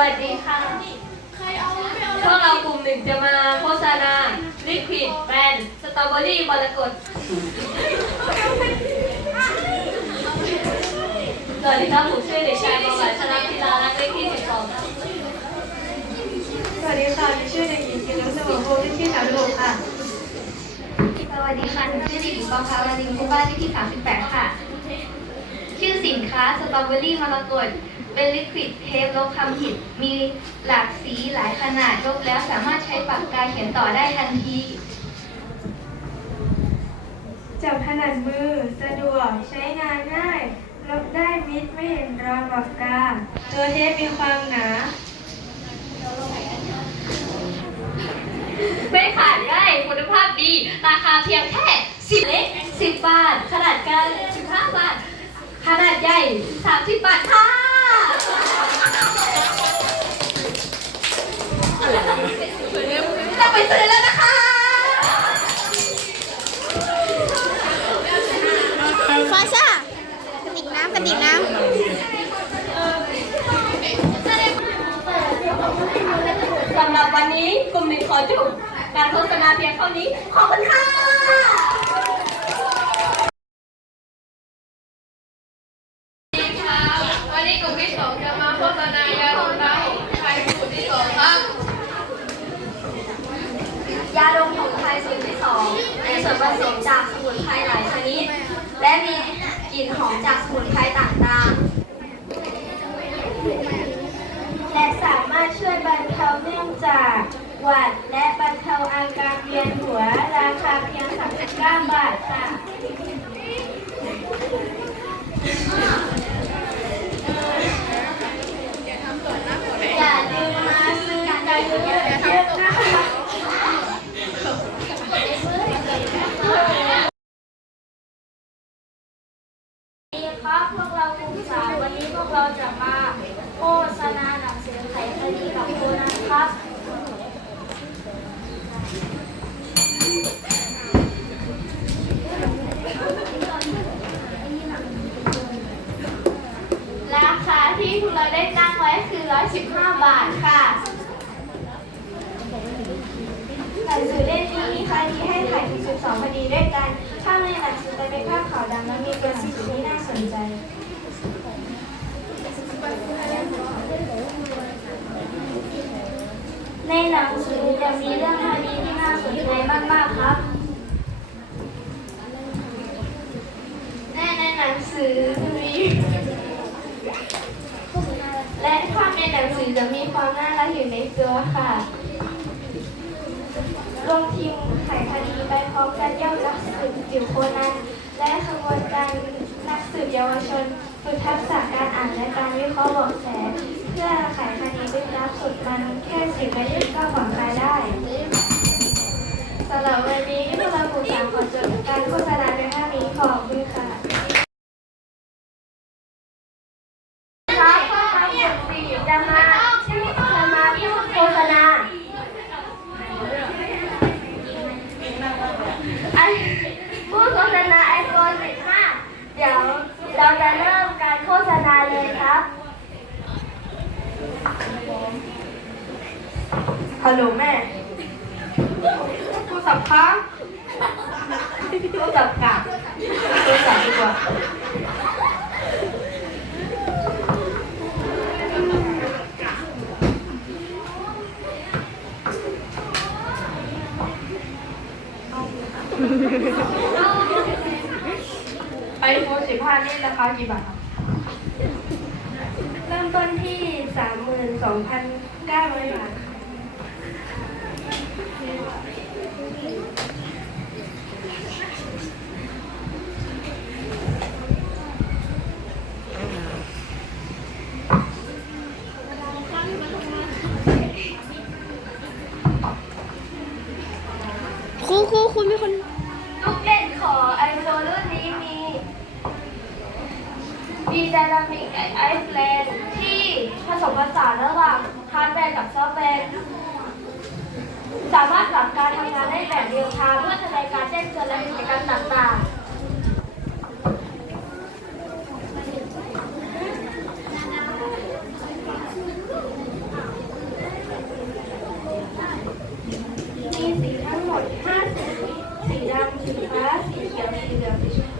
วัสดีค่ะ พวกเรากลุ่มหนึ่งจะมาโฆษณาลิควิดแบรนด์สตรอเบอรี่มรกตสวัสดีครับผมชื่อเด็กชายประวัติชนะพิลารักษ์เลขที่12ครับสวัสดีค่ะดิชื่อเด็กหญิงกินน้ำสมองโพเลขที่สามสิบหกค่ะ สวัสดีค่ะหนูชื่อเด็กหญิงปองภาวดีคุบ้านเลขที่38 ค่ะ ชื่อสินค้าสตรอเบอรี่มรกต เป็นลิควิดเทปลบคำผิด มีหลากสีหลายขนาดลบแล้วสามารถใช้ปากกาเขียนต่อได้ทันทีจับถนัดมือสะดวกใช้งานง่าย ลบได้มิดไม่เห็นรอยปากกา ตัวเทปมีความหนา ไม่ขาดง่ายคุณภาพดี ราคาเพียงแค่10เล็ก10บาท ขนาดกลาง15บาท ขนาดใหญ่30บาทค่ะ จะไปซื้อแล้วนะคะฟาซ่ากระติกน้ำกระติกน้สำหรับวันนี้กลุ่มหนึ่งขอจบการโฆษณาเพียงเท่านี้ ขอบคุณค่ะ วันนี้กลุ่มที่สองจะมาโฆษณายาดมน้ำไทยสูตรที่สองครับ ยาดมของไทยสูตรที่สองมี ส่วนผสมจากสมุนไพรหลายชนิด และมีกลิ่นหอมจากสมุนไพรต่างๆ และสามารถช่วยบรรเทาเนื่องจากหวัดและบรรเทาอาการเวียนหัวราคาเพียง 39 บาทค่ะอย่าลืมมาซื้อกันเยอะๆนะคะ สวัสดีครับพ วกเรากลุ่มสามวันนี้พวกเราจะมาโฆษณาหนังสือไขคดีกับโคนันครับ ราคาที่พวกเราได้ตั้งไว้คือ 115 บาทค่ะหนังสือเล่มนี้มีคดีให้ถ่ายถึง12คดีด้วยกันถ้าในหนังสือจะเป็นภาพขาวดำและมีตัวสือที่น่าสนใจ ในหนังสือจะมีเรื่องคดีที่น่าสนใจมาก ๆ ครับและในหนังสือมีและภาพในหนังสือจะมีความน่ารักอยู่ในตัวค่ะรวมทีมไขคดีไปพร้อมกันเย่อมนักสืบจิ๋วโคนันและขบวนการนักสืบเยาวชนฝึกทักษะ อ่านและการวิเคราะห์เบาะแส เพื่อไขคดีลึกลับสุดมันแค่สิบนาทีก็ผ่อนคลายได้สำหรับวันนี้พวกเรากลุ่มสามขอจบการโฆษณาเพียงเท่านี้ขอบคุณค่ะครับเรากลุ่มสี่จะมาจะมาพูดโฆษณาไอพูดโฆษณาไอโฟน15เดี๋ยวเราจะเริ่ม ษณาเลยครับฮัลโหลแม่โทรศัพท์ค้างโทรศัพท์กลับโทรศัพท์ดีกว่าไอโฟน15นี่ราคากี่บาทครับเริ่มต้นที่สามหมื่นสองพันเก้าร้อยบาท มีสีทั้งหมด 50 สีดำสีฟ้า สีเขียว สีเหลือง สีชมพู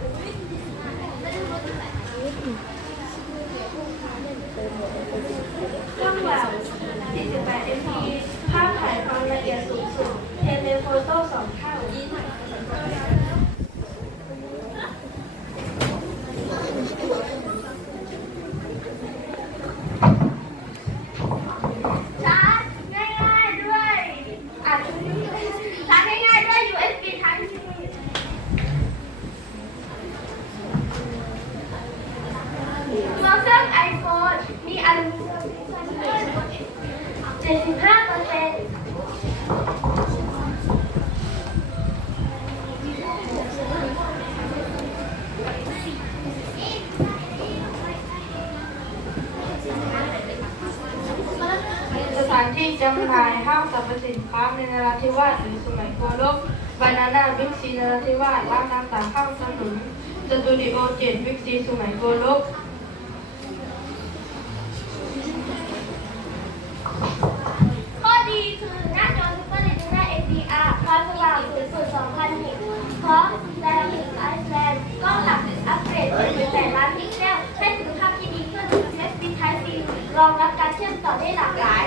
สถานที่จำหน่ายห้างสรรพสินค้าในนราธิวาสหรือสมัยโคโลกบานาน่าบิ๊กซีนราธิวาสร้านน้ำตาข้างสนุนสตูดิโอเจ็ดบิ๊กซีสมัยโคโลก ษ48ล้านพิกเซลให้คุณภาพที่ดีขึ้เทสปีไทยซีรองรับการเชื่อมต่อได้หลากหลาย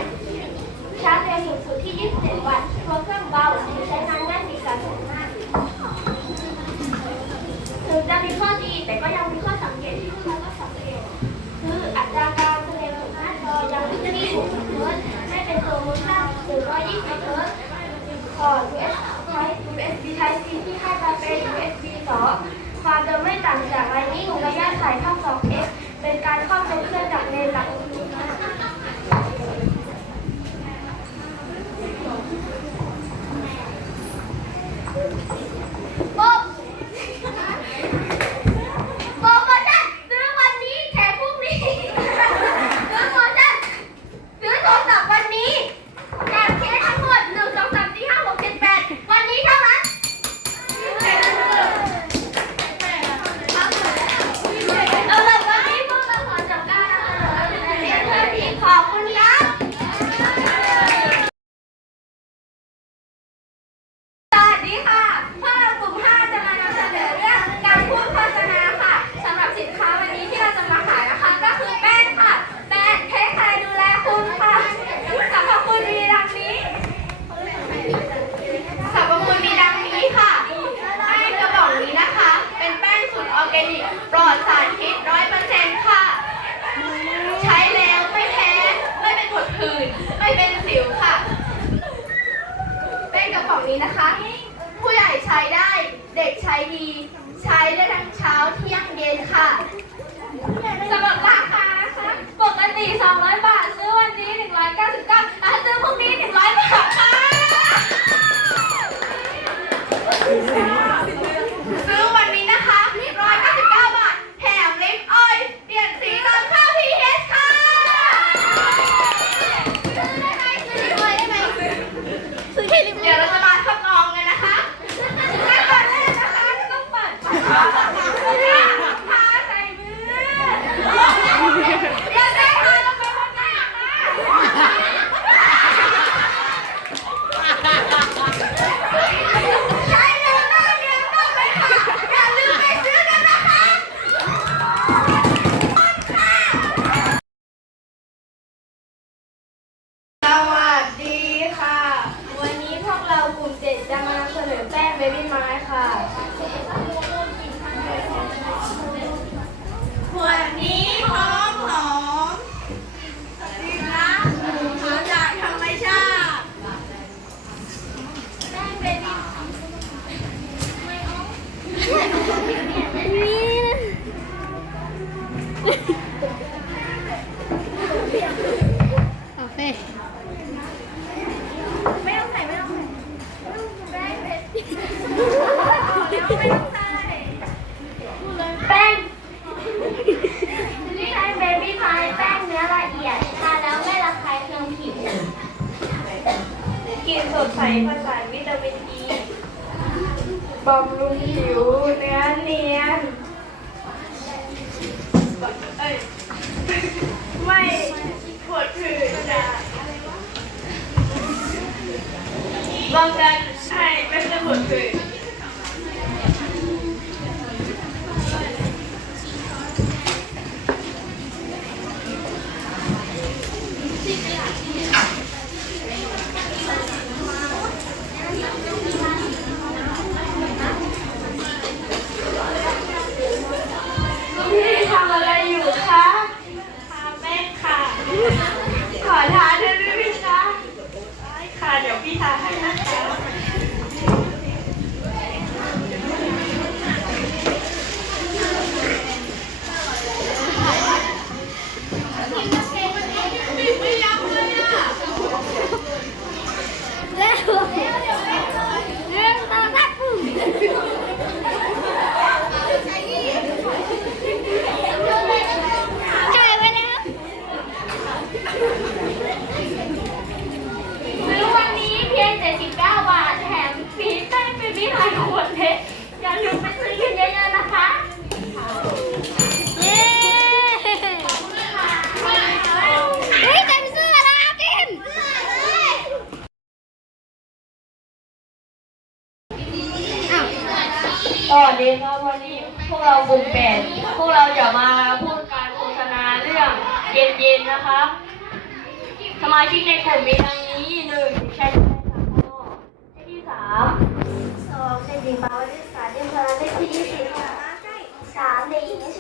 ผื่นไม่เป็นสิวค่ะ แป้งกระป๋องนี้นะคะ ผู้ใหญ่ใช้ได้ เด็กใช้ดี ใช้ได้ทั้งเช้าเที่ยงเย็นค่ะสำหรับราคานะคะ ปกติ 200 บาท ซื้อวันนี้ 199อะซื้อพรุ่งนี้ 100 บาทค่ะ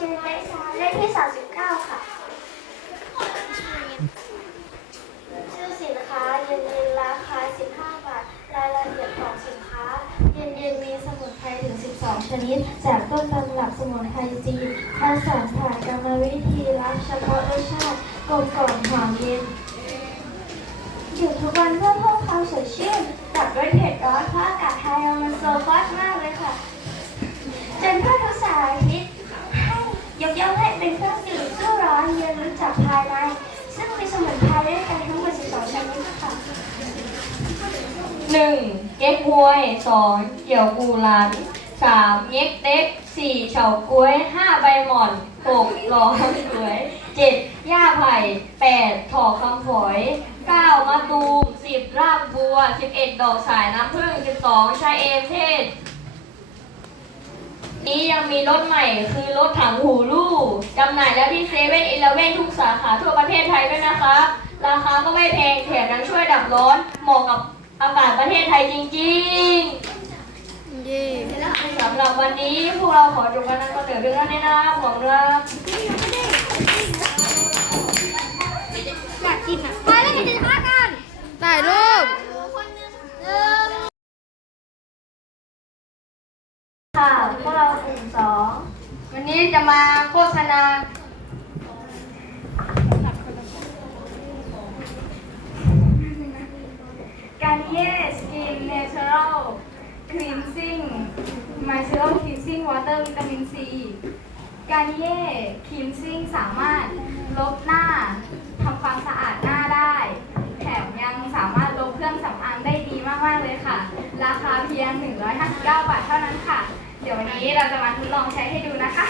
ชิลินเลขเลขที่สามสิบเก้าค่ะ ชื่อสินค้าเย็นเย็นราคา15บห้าบาท รายละเอียดของสินค้า เย็นเย็นมีสมุนไพรถึง12ชนิด จากต้นตำรับสมุนไพรจีนคัดสรรผ่านกรรมวิธีลับเฉพาะรสชาติกลมกล่อมหอมเย็นอยู่ทุกวันเพื่อเพิ่มความสดชื่นดับด้วยเผ็ดร้อนเพราะอากาศไทยมันโซฟาสมากเลยค่ะ จนเพื่อทุกสารทิศ ยกย่องให้เป็นเครื่องดื่มสู้ร้อนเย็นรู้จักภายในซึ่งมีสมุนไพรด้วยกันทั้งหมด12ชนิดค่ะ หนึ่งเก๊กฮวยสองเกี่ยวกูรันสามเย็กเต็กสี่เฉาก้วยห้าใบหม่อนหกหลอสวยเจ็ดย่าไผ่แปดถอกคำฝอยเก้ามะตูมสิบรากบัวสิบเอ็ดดอกสายน้ำผึ้งสิบสองชาเอมเทศ นี้ยังมีรถใหม่คือรถถังหูลู่จำหน่ายแล้วที่เซเว่นอีเลเว่นทุกสาขาทั่วประเทศไทยด้วยนะคะราคาก็ไม่แพงแถมยังช่วยดับร้อน เหมาะกับอากาศประเทศไทยจริงเย่ๆสำหรับวันนี้พวกเราขอจบการนำเสนอเพียงเท่านี้นะหวังว่าอยากกินอะไปเล่นกันสินค้ากันถ่ายรูปค่ ค่ะพวกเรากลุ่มสองวันนี้จะมาโฆษณา การเย่สกินเนเชอรัลคลีนซิ่งมาเชอรัลคลีนซิ่งวอเตอร์วิตามินซีการเย่คลีนซิ่งสามารถลบหน้าทำความสะอาดหน้าได้ แถมยังสามารถลบเครื่องสำอางได้ดีมาก ๆ เลยค่ะ ราคาเพียง 159 บาทเท่านั้นค่ะ เดี๋ยววันนี้เราจะมาทดลองใช้ให้ดูนะคะ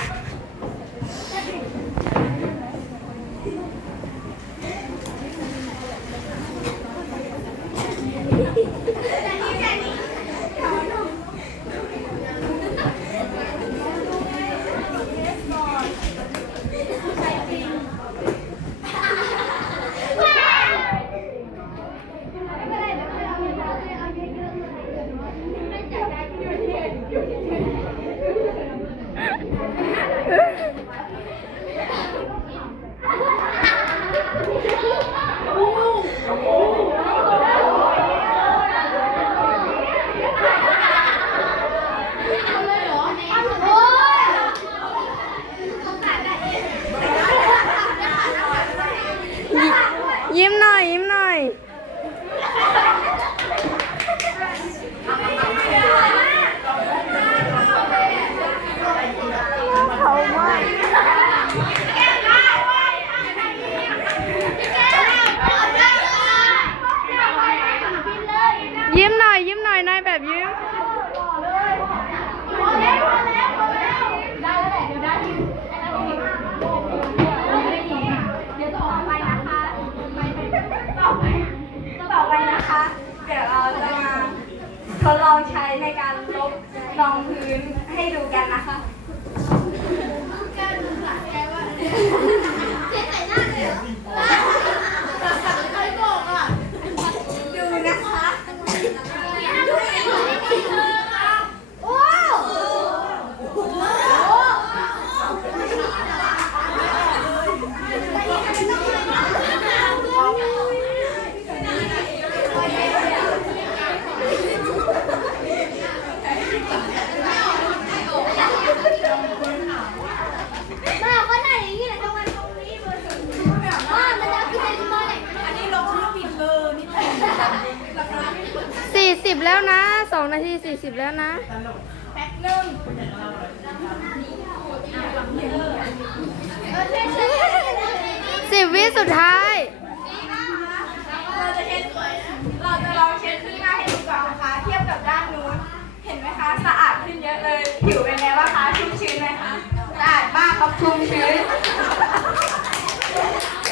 อะเลยผิวเป็นไงบ้างคะชุ่มชื้นไหมคะสะอาดมากครับชุ่มชื้น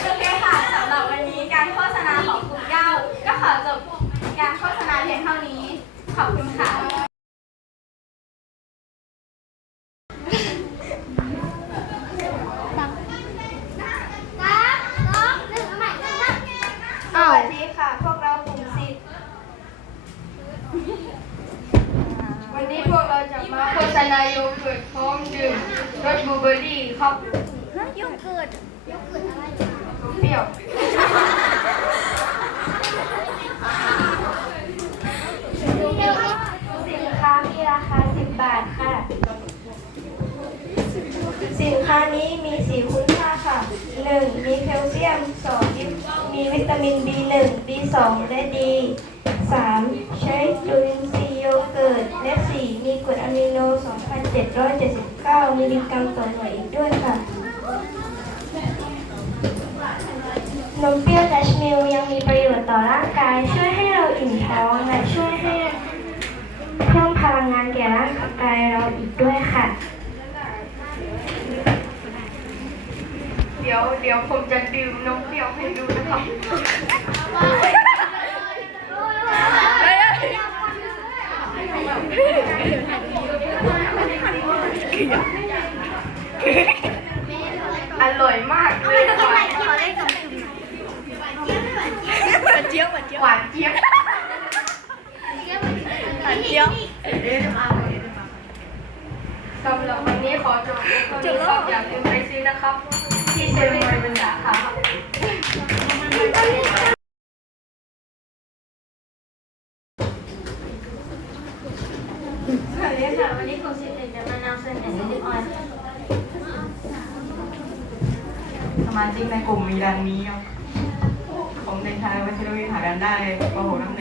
โอเคค่ะสำหรับวันนี้การโฆษณาของกลุ่มเก้าก็ขอจบการโฆษณาเพียงเท่านี้ ขอบคุณค่ะ เบอรี่ครับโยเกิร์ตเปรี้ยว สินค้ามีราคา 10 บาทค่ะ สินค้านี้มีสีคุณค่าค่ะ 1. มีแคลเซียม 2. มีวิตามิน B1 B2 และ D 3. ใช้จุลินทรีย์โยเกิร์ต และ 4. มีกรดอะมิโน 2,779 มิลลิกรัมต่อหน่วยอีกด้วยค่ะนมเปรี้ยวแดชมิลยังมีประโยชน์ต่อร่างกาย ช่วยให้เราอิ่มท้องและช่วยให้ พลังงานแก่ร่างกายเราอีกด้วยค่ะ เดี๋ยวเดี๋ยวผมจะดื่มนมเปรี้ยวให้ดูนะครั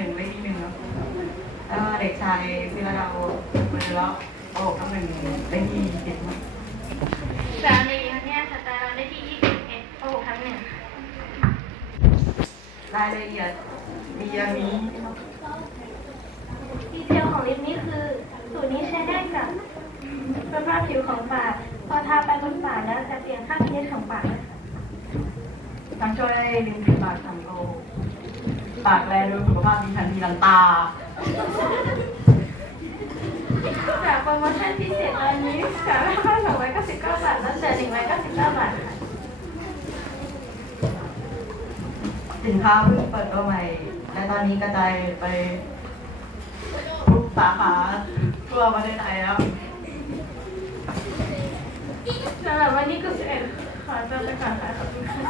นึ่งเลขที่หนึ่งแล้วก็เด็กชายศิรดาวมือเลาะป .6 น้ำหนึ่งเลขที่เจ็ดครับสามีคนนี้สตาร์เราได้ที่21โอ้โหครั้งหนึ่งรายละเอียดมีดังนี้ดีเทลของลิปนี้คือสูตรนี้ใช้ได้กับสภาพผิวของปากพอทาไปบนปากแล้วจะเปลี่ยนค่าพีเอชของปากนะคะทั้งช่วยให้ลิ้นปีปากทำโล ปากแลดูสุขภาพดีทันทีทันตาจากโปรโมชั่นพิเศษตอนนี้สามารถเข้า299บาทแล้วเสีย199บาทค่ะสินค้าเพิ่งเปิดตัวใหม่ และตอนนี้กระจายไปทุกสาขาทั่วประเทศไทยแล้วสำหรับวันนี้กลุ่ม11ขอตัวไปก่อนค่ะขอบคุณค่ะ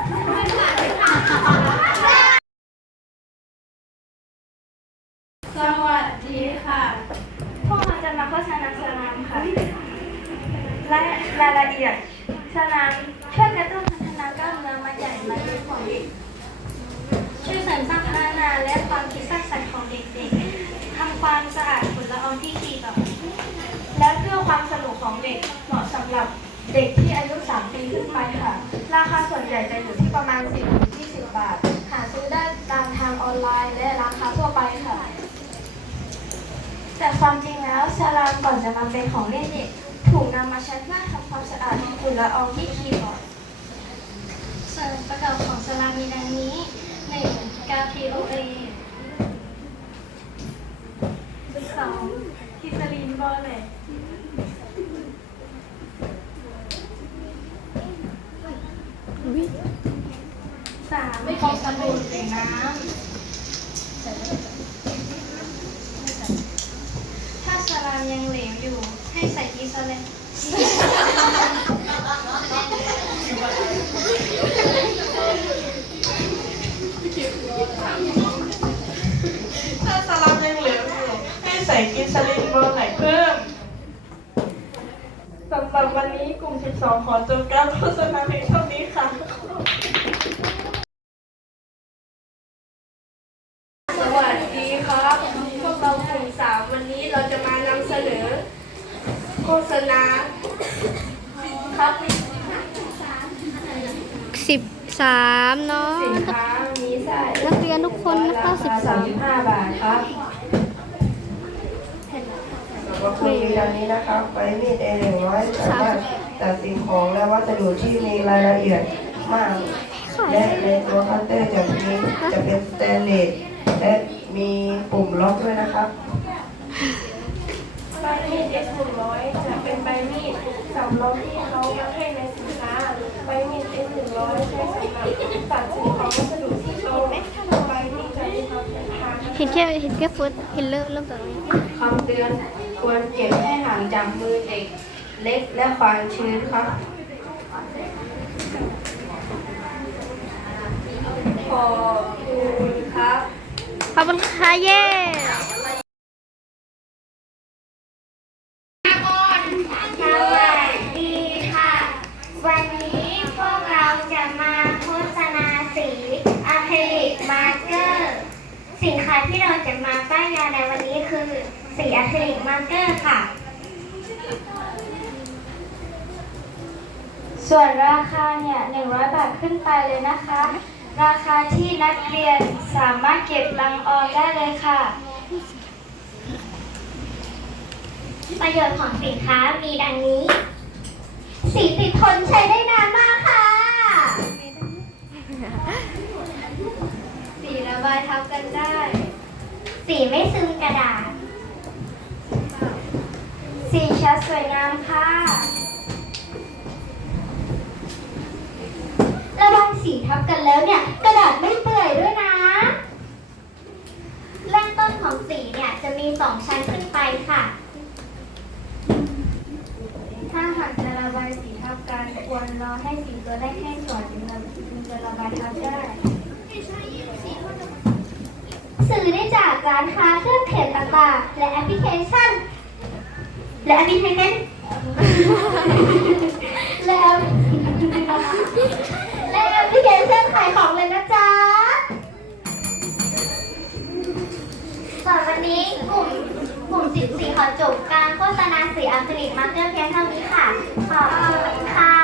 สวัสดีค่ะ พวกเราจะมาโฆษณาสนามค่ะ และรา ยียดสนามช่วยกระตุ้นพัฒนากล้ามเนื้อมัดใหญ่มัดเล็กของเด็ก ช่วยเสริมสร้างพัฒนาและความคิดสร้างสรรค์ของเด็กๆทำความสะอาดฝุ่นละอองที่ขีดออและเพื่อความสนุกของเด็กเหมาะสำหรับเด็กที่อายุ 3 ปีขึ้นไปค่ะ ราคาส่วนใหญ่จะอยู่ที่ประมาณ 10-20 บาท หาซื้อได้ตามทางออนไลน์และร้านค้าทั่วไปค่ะ แต่ความจริงแล้วสลามก่อนจะมาเป็นของเล่นเด็กถูกนำมาใช้เพื่อทำความ สะอาดฝุ่นละอองที่คีย์บอร์ดส่วนประกอบของสลามมีดังนี้ 1. กาพีโอเอสองคิสลีนบอลเลตสามฟองสบู่ใส่น้ำถ้าสลามยังเหลวอยู่ ให้ใส่กีซาเลน ถ้าสลับยังเหลืออยู่ให้ใส่กินสลินเบอร์ไหนเพิ่มสำหรับวันนี้กลุ่ม 12 ขอจบการโฆษณาเพียงเท่านี้ค่ะสวัสดีครับ พวกเรากลุ่ม3วันนี้เราจะมานำเสนอ โฆษณาครับสิบสามเนาะ สินค้า กเรียนทุกคนนะคะราสิบคาสาม35บาทครับว่าคุณมีดังนี้นะครับไฟมีดเอหนึ่งร้อยสามารถตัดสิ่งของและวัสดุที่มีรายละเอียดมาก และในตัวคัตเตอร์จะมีจะเป็นสแตนเลสและมีปุ่มล็อกด้วยนะครับ ใบมีด S 100จะเป็นใบมีดสำรองที่เขามาให้ในสินค้าใบมีด S 100ใช้สำหรับตัดสิ่งของวัสดุที่โชว์ใบมีดจะมีความเป็นทางเห็นแค่เห็นแค่ฟุตเห็นเริ่มเริ่มจากตรงนี้คำเตือนควรเก็บให้ห่างจากมือเด็กเล็กและความชื้นครับขอบคุณครับขอบคุณค่ะเย้ สินค้าที่เราจะมาป้ายยาในวันนี้คือสีอะคริลิกมาร์กเกอร์ค่ะ ส่วนราคาเนี่ย 100 บาทขึ้นไปเลยนะคะ ราคาที่นักเรียนสามารถเก็บตังค์ออมได้เลยค่ะ ประโยชน์ของสินค้ามีดังนี้ สีติดทนใช้ได้นานมากค่ะ สีระบายทับกันได้ สีไม่ซึมกระดาษ สีชัดสวยงามค่ะ ระวังสีทับกันแล้วเนี่ย กระดาษไม่เปื่อยด้วยนะ เริ่มต้นของสีเนี่ยจะมีสองชั้นขึ้นไปค่ะ ถ้าหากจะระบายสีทับกันควรรอให้สีตัวได้แห้งก่อนจึงจะระบายทับได้ ซื้อได้จากร้านค้าเครื่องเขียนต่างๆ และแอปพลิเคชัน และแอปพลิเคชันและแอปและแอปพลิเคชันขายของเลยนะจ๊ะส่วนวันนี้กลุ่มกลุ่ม14ขอจบการโฆษณาสีอะคริลิกมาร์กเกอร์เพียงเท่านี้ค่ะ ขอบคุณค่ะ